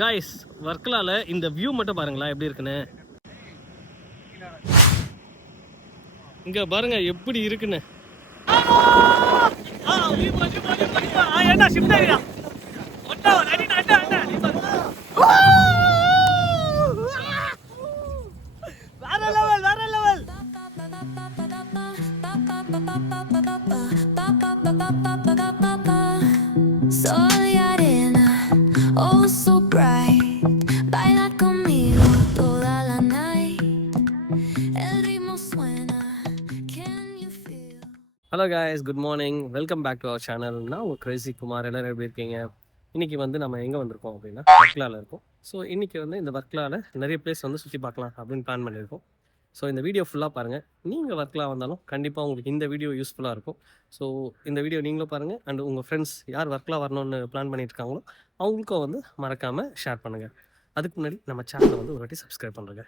Guys வர்க்கலால இந்த view மட்டும் பாருங்களா எப்படி இருக்குன்னு. இங்க பாருங்க எப்படி இருக்குன்னு. Soy arena, oh so bright. Baila conmigo toda la night. El ritmo suena, can you feel? Hello guys, good morning, welcome back to our channel. நான் உங்கள் கிரேசி குமார். எல்லோரும் எப்படி இருக்கீங்க? இன்றைக்கி நம்ம எங்கே வந்திருக்கோம் அப்படின்னா வர்க்கலாவில் இருக்கோம். ஸோ இன்றைக்கி இந்த வர்க்கலாவில் நிறைய பிளேஸ் சுற்றி பார்க்கலாம் அப்படின்னு பிளான் பண்ணியிருக்கோம். ஸோ இந்த வீடியோ ஃபுல்லாக பாருங்கள். நீங்கள் வர்க்கலா வந்தாலும் கண்டிப்பாக உங்களுக்கு இந்த வீடியோ யூஸ்ஃபுல்லாக இருக்கும். ஸோ இந்த வீடியோ நீங்களும் பாருங்கள், அண்ட் உங்கள் ஃப்ரெண்ட்ஸ் யார் வர்க்கலா வரணும்னு பிளான் பண்ணிட்டு இருக்காங்களோ அவங்களுக்கும் மறக்காமல் ஷேர் பண்ணுங்கள். அதுக்கு முன்னாடி நம்ம சேனலை ஒரு வாட்டி சப்ஸ்கிரைப் பண்ணுறேங்க.